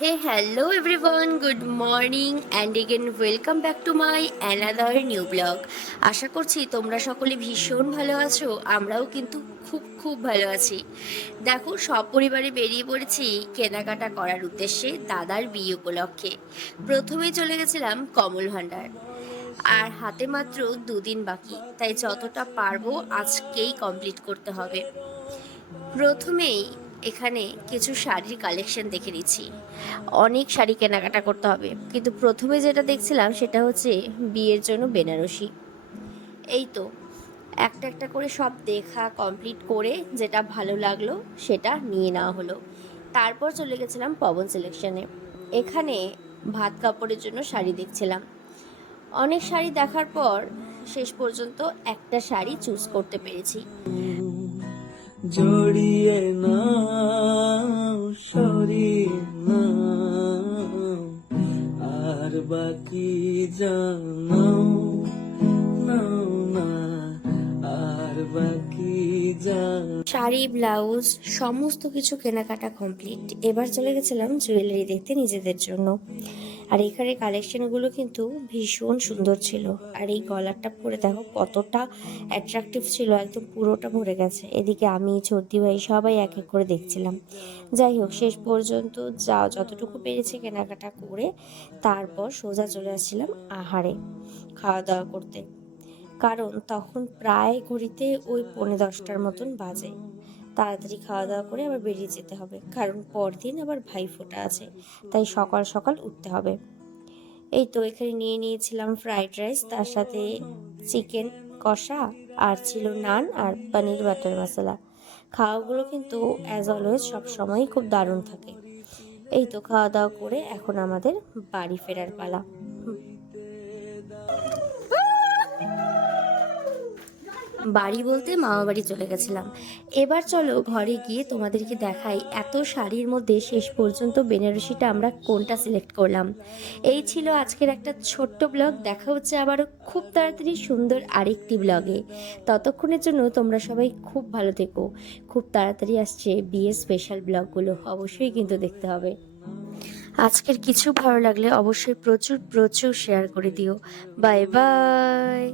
Hey, hello everyone, good morning and again welcome back to my another new vlog. আশা করছি তোমরা সকলে ভীষণ ভালো আছো, আমরাও কিন্তু খুব খুব ভালো আছি। দেখো সব পরিবারে বেরিয়ে পড়েছি কেনাকাটা করার উদ্দেশ্যে দাদার বিয়ে উপলক্ষে। প্রথমেই চলে গেছিলাম কমল ভাণ্ডার, আর হাতে মাত্র দুদিন বাকি, তাই যতটা পারবো আজকেই কমপ্লিট করতে হবে। প্রথমেই এখানে কিছু শাড়ির কালেকশন দেখে নিচ্ছি। অনেক শাড়ি কেনাকাটা করতে হবে, কিন্তু প্রথমে যেটা দেখছিলাম সেটা হচ্ছে বিয়ের জন্য বেনারসি। এই তো একটা একটা করে সব দেখা কমপ্লিট করে যেটা ভালো লাগলো সেটা নিয়ে নেওয়া হলো। তারপর চলে গেছিলাম পবন সিলেকশনে। এখানে ভাত কাপড়ের জন্য শাড়ি দেখছিলাম। অনেক শাড়ি দেখার পর শেষ পর্যন্ত একটা শাড়ি চুজ করতে পেরেছি। জড়িয়ে নাও সরিয়ে নাও আর বাকি জানাও নাও না আর বাকি শাড়ি, ব্লাউজ সমস্ত কিছু কেনাকাটা কমপ্লিট। এবার চলে গেছিলাম জুয়েলারি দেখতে নিজেদের জন্য। আর এখানে কালেকশনগুলো কিন্তু ভীষণ সুন্দর ছিল। আর এই গলারটা পরে দেখো কতটা অ্যাট্রাকটিভ ছিল, একদম পুরোটা ভরে গেছে। এদিকে আমি, চর্দি ভাই সবাই এক এক করে দেখছিলাম। যাই হোক, শেষ পর্যন্ত যতটুকু পেরেছি কেনাকাটা করে তারপর সোজা চলে আসছিলাম আহারে, খাওয়া দাওয়া করতে। কারণ তখন প্রায় ঘড়িতে ওই 10:45 মতন বাজে। তাড়াতাড়ি খাওয়া দাওয়া করে আবার বেরিয়ে যেতে হবে, কারণ পরদিন আবার ভাইফোঁটা আছে, তাই সকাল সকাল উঠতে হবে। এই তো এখানে নিয়ে নিয়েছিলাম ফ্রাইড রাইস, তার সাথে চিকেন কষা, আর ছিল নান আর পনির বাটার মশলা। খাওয়াগুলো কিন্তু অ্যাজ অলওয়েজ সবসময়ই খুব দারুণ থাকে। এই তো খাওয়া দাওয়া করে এখন আমাদের বাড়ি ফেরার পালা। বাড়ি বলতে মামা বাড়ি চলে গেছিলাম। এবার চলো ঘরে গিয়ে তোমাদেরকে দেখাই এত শাড়ির মধ্যে শেষ পর্যন্ত বেনারসিটা আমরা কোনটা সিলেক্ট করলাম। এই ছিল আজকের একটা ছোট্ট ব্লগ। দেখা হচ্ছে আবারও খুব তাড়াতাড়ি সুন্দর আরেকটি ব্লগে। ততক্ষণের জন্য তোমরা সবাই খুব ভালো থেকো। খুব তাড়াতাড়ি আসছে বিয়ের স্পেশাল ব্লগগুলো, অবশ্যই কিন্তু দেখতে হবে। আজকের কিছু ভালো লাগলে অবশ্যই প্রচুর প্রচুর শেয়ার করে দিও। Bye bye.